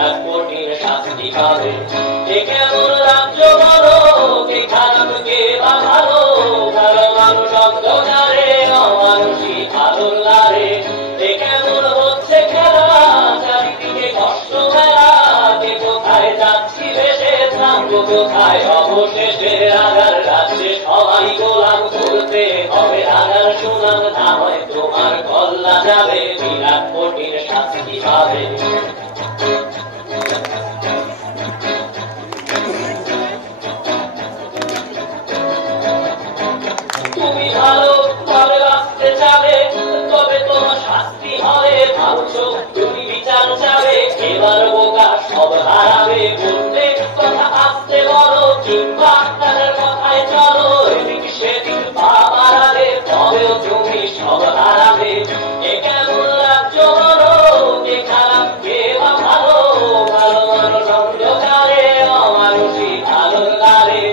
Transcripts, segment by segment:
বিরাট কঠিন শাস্তি পাবে। এ কেমন রাজ্য বলো, কে খারাপ কে বা ভালো, ভালো মানুষ অন্ধকারে অমানুষী আলোর লারে। এ কেমন হচ্ছে খেলা, চারিদিকে কষ্ট মেলা, কে কোথায় যাচ্ছি ভেসে, থামবো কোথায় অবশেষে। রাজার রাজ্যে সবাই গোলাম, করতে হবে রাজার সুনাম, না হয় তোমার কল্লা যাবে, বিরাট কঠিন শাস্তি পাবে। তুমি ভালো ভাবে বাঁচতে চাবে, তবে তোমার শাস্তি হবে, ভাবছো তুমি বিচার চাবে, এবার বোকা সব হারাবে। বলতে কথা আসতে বলো, কিংবা তাদের কথায় চলো, এদিক সেদিক পা বাড়াবে, তবেও তুমি সব হারাবে। এ কেমন রাজ্য বলো, কে খারাপ কে বা ভালো, ভালো মানুষ অন্ধকারে অমানুষী আলোর লারে।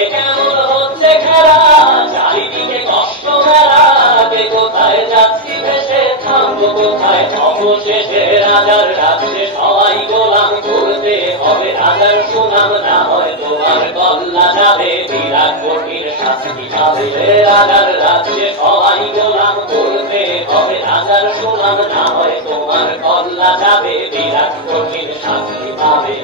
এ কেমন হচ্ছে খেলা, চারিদিকে কষ্ট মেলা, কে কোথায় যাচ্ছি ভেসে, থামবো কোথায় অবশেষে। রাজার রাজ্যে সবাই গোলাম, করতে হবে রাজার সুনাম, না হয় তোমার কল্লা যাবে, বিরাট কঠিন শাস্তি পাবে। রাজার রাজ্যে সবাই গোলাম, করতে হবে রাজার সুনাম, না হয় তোমার কল্লা যাবে, বিরাট কঠিন শাস্তি পাবে।